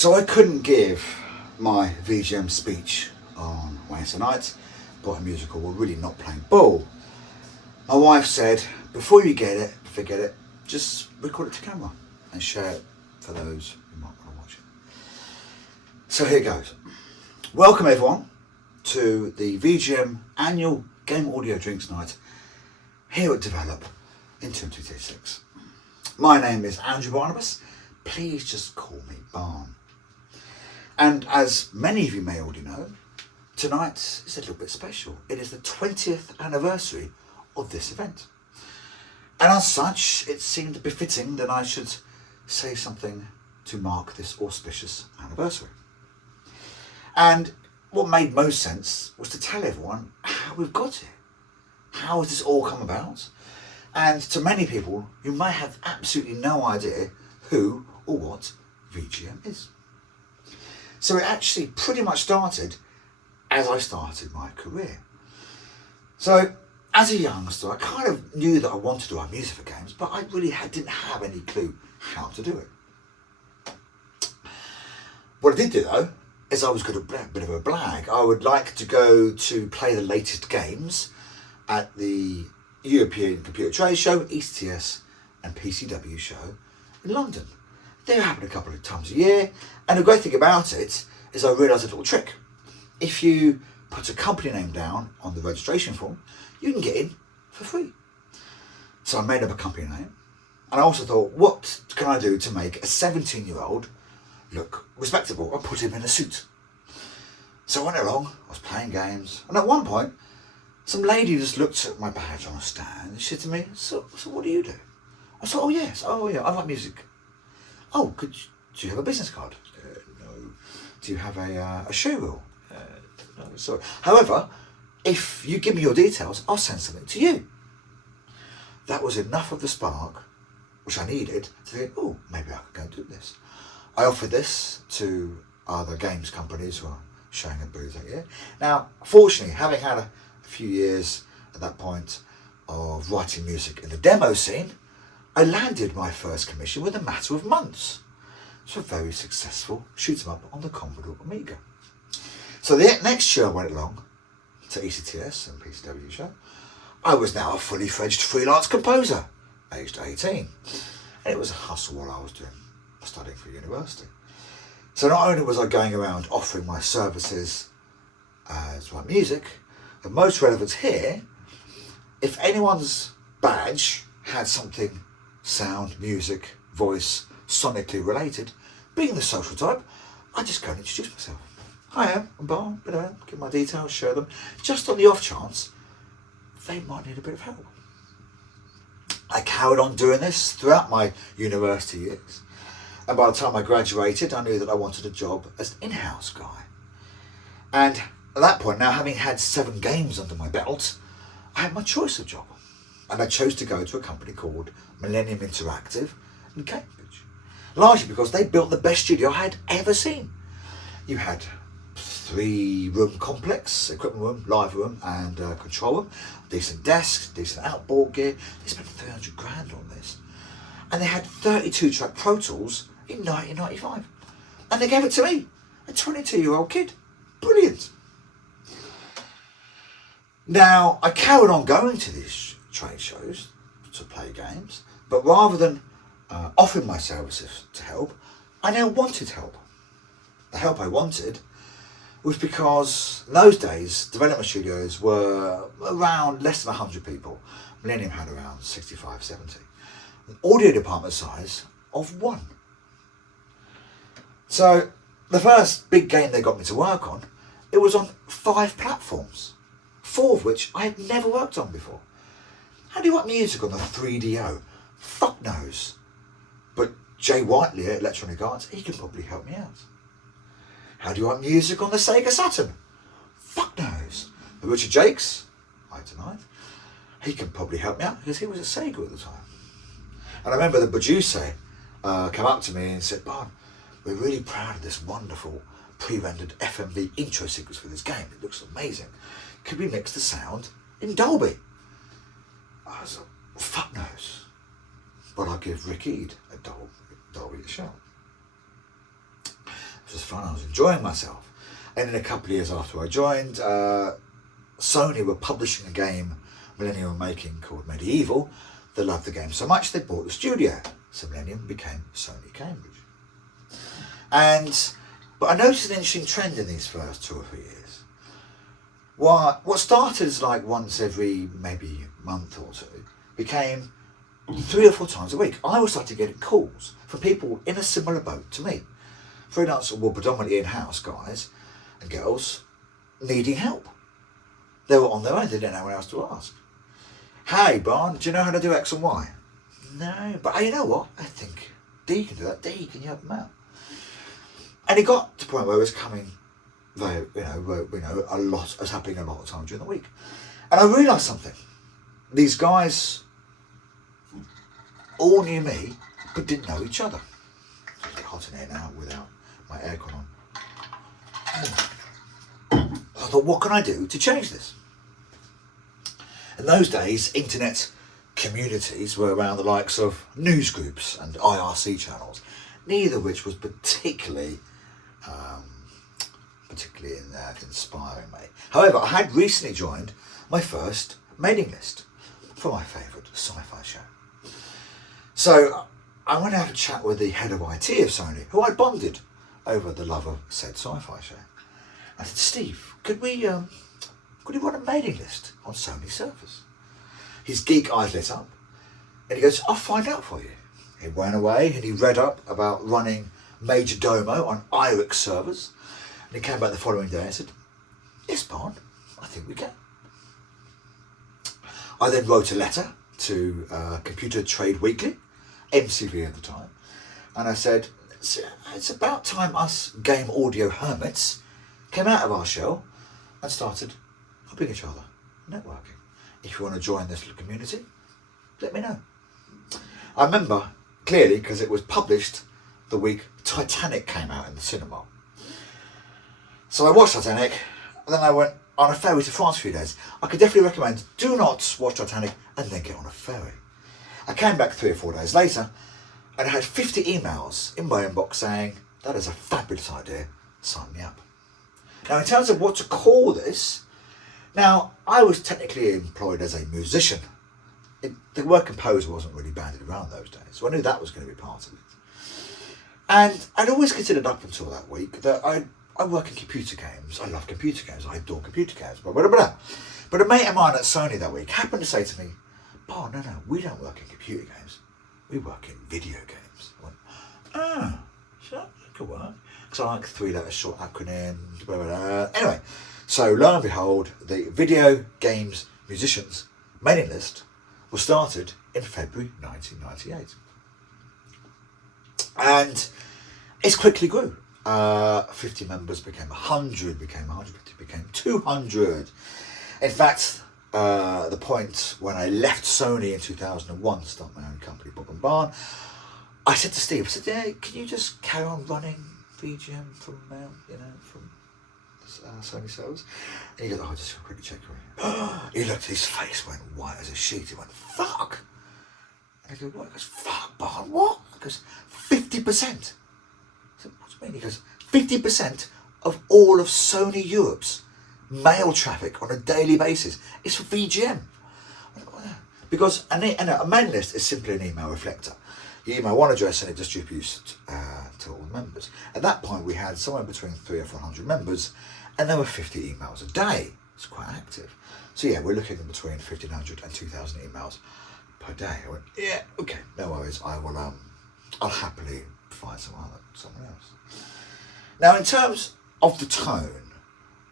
So I couldn't give my VGM speech on Wednesday night, but a musical were really not playing ball. My wife said, before you get it, forget it, just record it to camera and share it for those who might want to watch it. So here goes. Welcome everyone to the VGM annual Game Audio Drinks night here at Develop in 2236. My name is Andrew Barnabas. Please just call me Barn. And as many of you may already know, tonight is a little bit special. It is the 20th anniversary of this event. And as such, it seemed befitting that I should say something to mark this auspicious anniversary. And what made most sense was to tell everyone how we've got here. How has this all come about? And to many people, you may have absolutely no idea who or what VGM is. So it actually pretty much started as I started my career. So as a youngster, I kind of knew that I wanted to write music for games, but I really didn't have any clue how to do it. What I did do though, is I was good at a bit of a blag. I would like to go to play the latest games at the European Computer Trade Show, ECTS and PCW show in London. They happen a couple of times a year, and the great thing about it is I realised a little trick. If you put a company name down on the registration form, you can get in for free. So I made up a company name, and I also thought, what can I do to make a 17-year-old look respectable? I put him in a suit. So I went along, I was playing games, and at one point, some lady just looked at my badge on a stand and she said to me, so what do you do? I said, oh yeah, I like music. Oh, do you have a business card? No. Do you have a show reel? No, sorry. However, if you give me your details, I'll send something to you. That was enough of the spark, which I needed, to think, oh, maybe I could go and do this. I offered this to other games companies who are showing a booth that year. Now, fortunately, having had a few years at that point of writing music in the demo scene, I landed my first commission within a matter of months. It was a very successful shoot 'em up on the Commodore Amiga. So the next year I went along to ECTS and PCW show. I was now a fully fledged freelance composer, aged 18. And it was a hustle while I was studying for university. So not only was I going around offering my services as my music, the most relevant here, if anyone's badge had something sound, music, voice, sonically related, being the social type, I just go and introduce myself. Hi, I'm Barn, give my details, share them, just on the off chance they might need a bit of help. I carried on doing this throughout my university years, and by the time I graduated, I knew that I wanted a job as an in-house guy. And at that point, now having had 7 games under my belt, I had my choice of job. And I chose to go to a company called Millennium Interactive in Cambridge. Largely because they built the best studio I had ever seen. You had 3-room complex, equipment room, live room and control room, decent desks, decent outboard gear. They spent 300 grand on this. And they had 32-track Pro Tools in 1995. And they gave it to me, a 22-year-old kid. Brilliant. Now, I carried on going to these trade shows to play games, but rather than offering my services to help, I now wanted help. The help I wanted was because in those days, development studios were around less than 100 people. Millennium had around 65, 70. An audio department size of 1. So the first big game they got me to work on, it was on 5 platforms, 4 of which I had never worked on before. How do you write music on the 3DO? Fuck knows. But Jay Whiteley at Electronic Arts, he can probably help me out. How do you write music on the Sega Saturn? Fuck knows. But Richard Jakes, hi tonight, he can probably help me out because he was at Sega at the time. And I remember the producer came up to me and said, Barn, we're really proud of this wonderful pre-rendered FMV intro sequence for this game. It looks amazing. Could we mix the sound in Dolby? I was like, fuck knows. But I'll give Rick Eade a Dolby a shot. just fun. I was enjoying myself. And then a couple of years after I joined, Sony were publishing a game Millennium were making called Medieval. They loved the game so much they bought the studio. So Millennium became Sony Cambridge. But I noticed an interesting trend in these first 2 or 3 years. What started as like once every maybe month or two became 3 or 4 times a week. I was starting getting calls from people in a similar boat to me. Freelancers were predominantly in-house guys and girls needing help. They were on their own, they didn't know anyone else to ask. Hey, Barn, do you know how to do X and Y? No, but you know what? I think D can do that. D, can you help them out? And it got to the point where it was coming, a lot was happening a lot of times during the week. And I realised something. These guys all knew me, but didn't know each other. It's a bit hot in here now without my aircon on. I thought, what can I do to change this? In those days, internet communities were around the likes of news groups and IRC channels, neither of which was particularly inspiring me. However, I had recently joined my first mailing list for my favourite sci-fi show. So I went out to chat with the head of IT of Sony, who I bonded over the love of said sci-fi show. I said, Steve, could we run a mailing list on Sony servers? His geek eyes lit up, and he goes, I'll find out for you. He went away and he read up about running Major Domo on IRIX servers, and he came back the following day and said, yes, Barn, I think we can. I then wrote a letter to Computer Trade Weekly, MCV at the time, and I said, it's about time us game audio hermits came out of our shell and started helping each other, networking. If you want to join this little community, let me know. I remember clearly because it was published the week Titanic came out in the cinema. So I watched Titanic, and then I went on a ferry to France for a few days. I could definitely recommend, do not watch Titanic and then get on a ferry. I came back 3 or 4 days later, and I had 50 emails in my inbox saying, that is a fabulous idea, sign me up. Now, in terms of what to call this, now, I was technically employed as a musician. The word composer wasn't really bandied around those days, so I knew that was going to be part of it. And I'd always considered up until that week that I work in computer games. I love computer games. I adore computer games. Blah, blah, blah, blah. But a mate of mine at Sony that week happened to say to me, oh, no, we don't work in computer games. We work in video games. I went, so that could work. Because I like 3-letter short acronyms, blah, blah, blah. Anyway, so lo and behold, the video games musicians mailing list was started in February 1998. And it quickly grew. 50 members became 100, became 150, became 200. In fact, the point when I left Sony in 2001 to start my own company, Bob and Barn, I said to Steve, I said, yeah, can you just carry on running VGM from Sony servers? And he goes, oh, just quickly check for me. He looked, his face went white as a sheet. He went, fuck. And I go, what? He goes, fuck, Barn, what? He goes, 50%. I said, what do you mean? He goes, 50% of all of Sony Europe's mail traffic on a daily basis is for VGM. Because a mailing list is simply an email reflector. You email one address and it distributes to all the members. At that point, we had somewhere between 300 or 400 members, and there were 50 emails a day. It's quite active. So yeah, we're looking at between 1,500 and 2,000 emails per day. I went, yeah, okay, no worries. I'll happily find someone else. Now, in terms of the tone,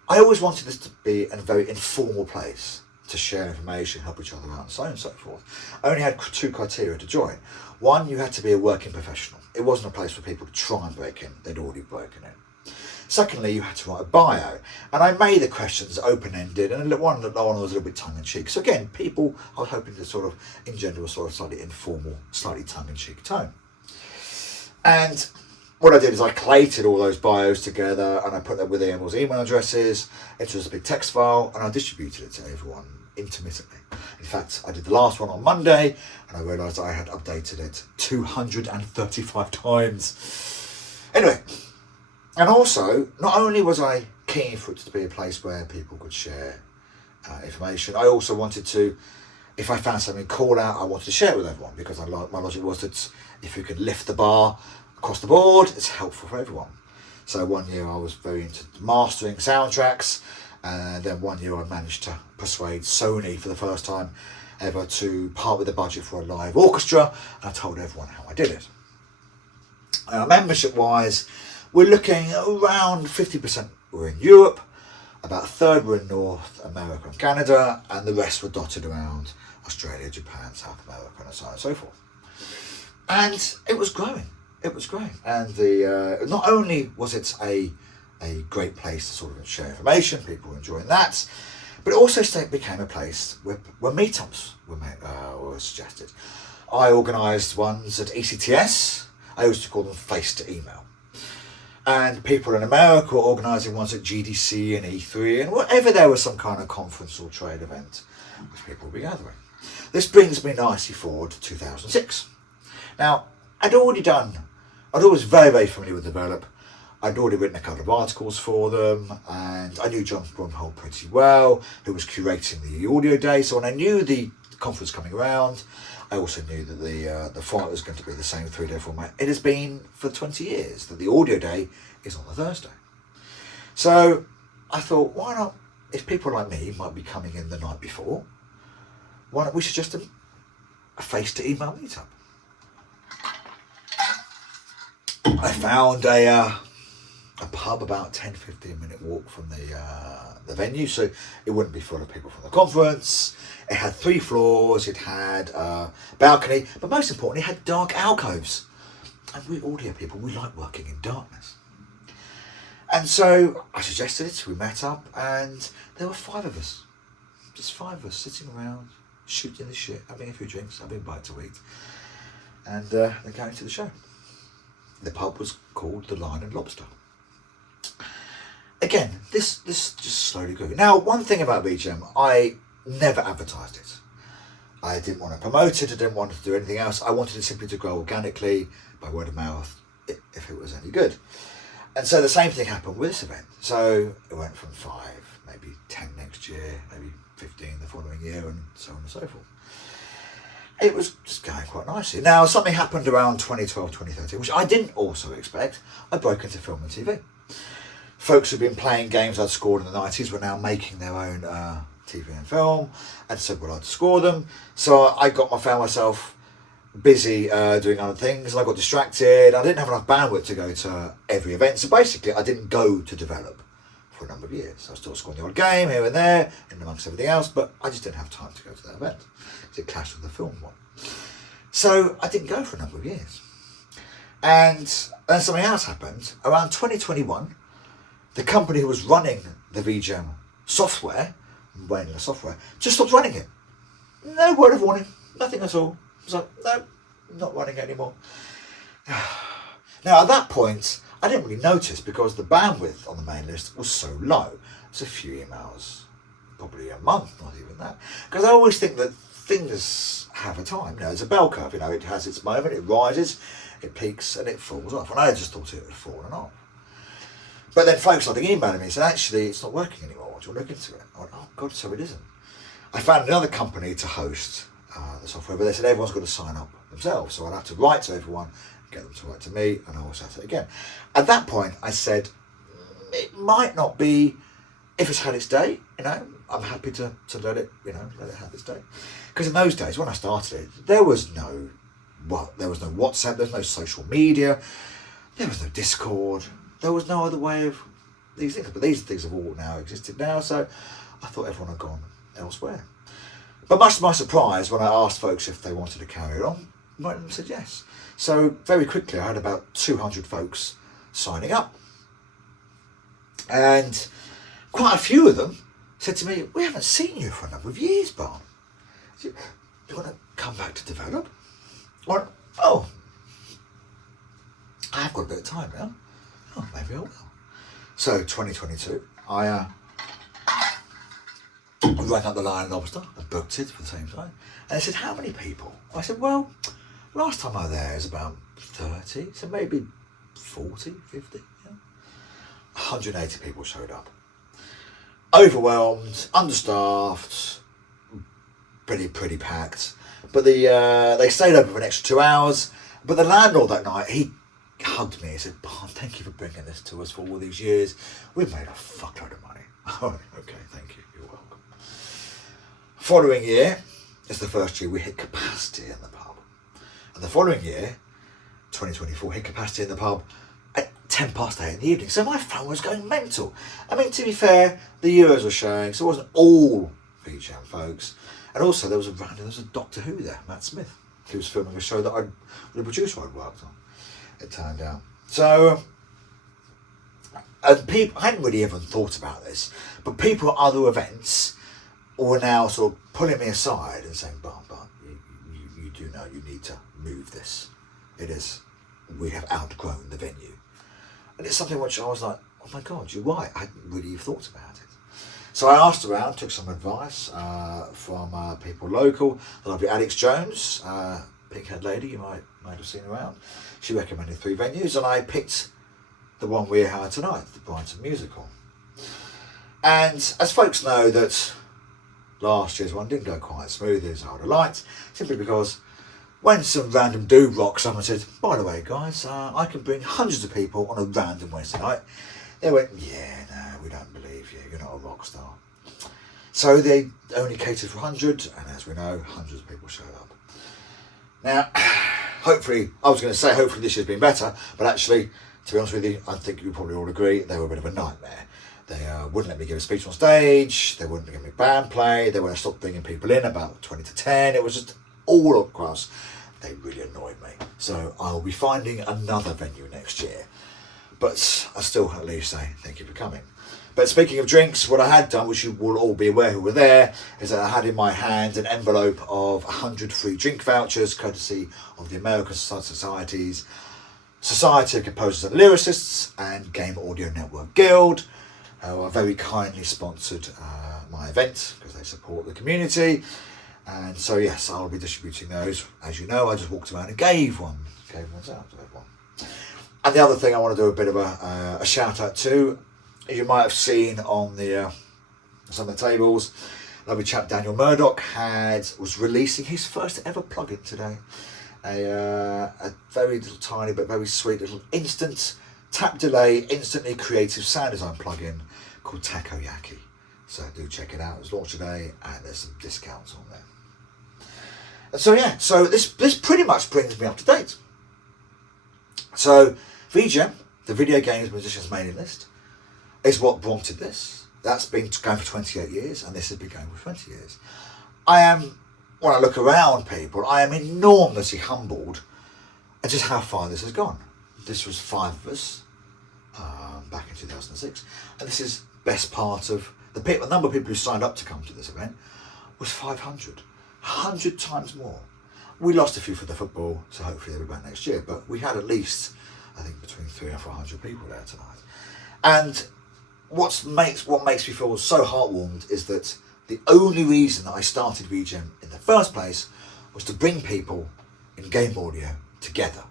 I always wanted this to be a very informal place to share information, help each other out, and so on and so forth. I only had 2 criteria to join. One, you had to be a working professional. It wasn't a place for people to try and break in. They'd already broken in. Secondly, you had to write a bio. And I made the questions open-ended, and one was a little bit tongue-in-cheek. So again, people, I was hoping to sort of engender a sort of slightly informal, slightly tongue-in-cheek tone. And what I did is I collated all those bios together, and I put them with everyone's email addresses into a big text file, and I distributed it to everyone intermittently. In fact, I did the last one on Monday, and I realised I had updated it 235 times. Anyway, And also, not only was I keen for it to be a place where people could share information, I also wanted to, if I found something cool out, I wanted to share it with everyone, because my logic was that if you can lift the bar across the board, it's helpful for everyone. So one year I was very into mastering soundtracks, and then one year I managed to persuade Sony for the first time ever to part with the budget for a live orchestra, and I told everyone how I did it. Membership wise, we're looking around 50% were in Europe, about a third were in North America and Canada, and the rest were dotted around Australia, Japan, South America, and so on and so forth. And it was growing. It was growing. And not only was it a great place to sort of share information, people were enjoying that, but it also became a place where meetups were suggested. I organised ones at ECTS. I used to call them face to email. And people in America were organising ones at GDC and E3 and whatever there was some kind of conference or trade event which people would be gathering. This brings me nicely forward to 2006. Now, I was very, very familiar with Develop. I'd already written a couple of articles for them, and I knew John Brumhold pretty well, who was curating the audio day. So when I knew the conference coming around, I also knew that the format was going to be the same 3-day format. It has been for 20 years that the audio day is on the Thursday. So I thought, why not, if people like me might be coming in the night before, why don't we suggest a face-to-email meetup? I found a pub about 10-15 minute walk from the venue, so it wouldn't be full of people from the conference. It had 3 floors, it had a balcony, but most importantly, it had dark alcoves. And we audio people, we like working in darkness. And so I suggested it, we met up, and there were 5 of us. Just 5 of us sitting around, shooting the shit, having a few drinks, having a bite to eat, and then going to the show. The pub was called the Lion and Lobster. Again, this just slowly grew. Now, one thing about VGM, I never advertised it. I didn't want to promote it, I didn't want to do anything else. I wanted it simply to grow organically by word of mouth, if it was any good. And so the same thing happened with this event. So it went from 5, maybe 10 next year, maybe 15 the following year, and so on and so forth. It was just going quite nicely. Now, something happened around 2012, 2013, which I didn't also expect. I broke into film and TV. Folks who'd been playing games I'd scored in the 90s were now making their own TV and film, and said, well, I'd score them. So I found myself busy doing other things, and I got distracted. I didn't have enough bandwidth to go to every event. So basically, I didn't go to Develop for a number of years. I was still scoring the odd game here and there, in amongst everything else, but I just didn't have time to go to that event. It clashed with the film one. So I didn't go for a number of years. And then something else happened. Around 2021, the company who was running the VGM software, just stopped running it. No word of warning, nothing at all. So, no, not running it anymore. Now, at that point, I didn't really notice because the bandwidth on the main list was so low. It's a few emails, probably a month, not even that. Because I always think that things have a time. There's a bell curve, it has its moment, it rises, it peaks, and it falls off. And I just thought it had fallen off. But then folks started emailing me and said, actually, it's not working anymore. Do you want to look into it? I went, oh God, so it isn't. I found another company to host the software, but they said everyone's got to sign up themselves. So I'd have to write to everyone, get them to write to me, and I always have to again. At that point, I said, it might not be, if it's had its day, I'm happy to let it have its day. Because in those days, when I started it, there was no WhatsApp, there was no social media, there was no Discord, there was no other way of these things. But these things have all now existed now, so I thought everyone had gone elsewhere. But much to my surprise, when I asked folks if they wanted to carry it on, most of them said yes. So very quickly, I had about 200 folks signing up. And quite a few of them said to me, we haven't seen you for a number of years, Barn. Do you want to come back to Develop? I went, oh, I've got a bit of time now. Oh, maybe I will. So 2022, I rang up the Lion and Lobster and booked it for the same time. And they said, how many people? I said, well, last time I was there was about 30, so maybe 40, 50. Yeah. 180 people showed up. Overwhelmed, understaffed, pretty packed. But they stayed open for an extra 2 hours. But the landlord that night, he hugged me and said, "Barn, thank you for bringing this to us for all these years. We've made a fuckload of money." Oh, okay, thank you. You're welcome. Following year, it's the first year we hit capacity in the pub. And the following year, 2024, hit capacity in the pub at 8:10 in the evening. So my phone was going mental. I mean, to be fair, the Euros were showing, so it wasn't all VGM folks. And also there was a Doctor Who there, Matt Smith. He was filming a show that the producer I'd worked on, it turned out. So, and people, I hadn't really even thought about this, but people at other events were now sort of pulling me aside and saying, "Barn, you do know you need to move this. We have outgrown the venue." And it's something which I was like, "Oh my God, you're right. I hadn't really thought about it." So I asked around, took some advice from people local. The lovely Alex Jones, pink-haired lady you might have seen around. She recommended 3 venues, and I picked the one we're here tonight, the Brighton Musical. And as folks know, that last year's one didn't go quite smooth as I would have liked, simply because when some random dude rock someone said, "By the way, guys, I can bring hundreds of people on a random Wednesday night," they went, "Yeah, no, we don't believe you. You're not a rock star." So they only catered for 100, and as we know, hundreds of people showed up. Now, hopefully this year's been better, but actually, to be honest with you, I think you probably all agree, they were a bit of a nightmare. They wouldn't let me give a speech on stage, they wouldn't give me band play, they wouldn't stop bringing people in about 20 to 10, it was just all across. They really annoyed me. So I'll be finding another venue next year. But I still at least say thank you for coming. But speaking of drinks, what I had done, which you will all be aware who were there, is that I had in my hand an envelope of 100 free drink vouchers, courtesy of the American Society's Society of Composers and Lyricists and Game Audio Network Guild, who are very kindly sponsored my event because they support the community. And so yes, I'll be distributing those. As you know, I just walked around and gave ones out to everyone. And the other thing I want to do a bit of a shout out to, as you might have seen on the some of the tables, lovely chap Daniel Murdoch was releasing his first ever plugin today. A very little tiny but very sweet little instant tap delay, instantly creative sound design plugin called Takoyaki. So do check it out. It was launched today and there's some discounts on there. And so yeah, so this pretty much brings me up to date. So VGM, the Video Games Musicians Mailing List, is what prompted this. That's been going for 28 years, and this has been going for 20 years. When I look around people, I am enormously humbled at just how far this has gone. This was 5 of us back in 2006, and this is best part of the number of people who signed up to come to this event was 500, 100 times more. We lost a few for the football, so hopefully they'll be back next year, but we had at least, I think, between 300 and 400 people there tonight. And what makes me feel so heartwarmed is that the only reason that I started VGM in the first place was to bring people in game audio together.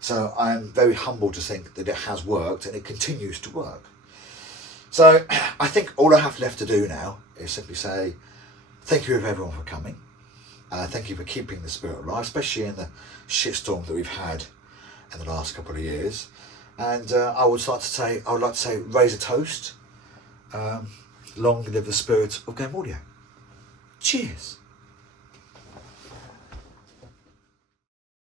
So I'm very humbled to think that it has worked and it continues to work. So I think all I have left to do now is simply say thank you everyone for coming. Thank you for keeping the spirit alive, especially in the shitstorm that we've had in the last couple of years. And I would like to say, raise a toast. Long live the spirit of game audio. Cheers.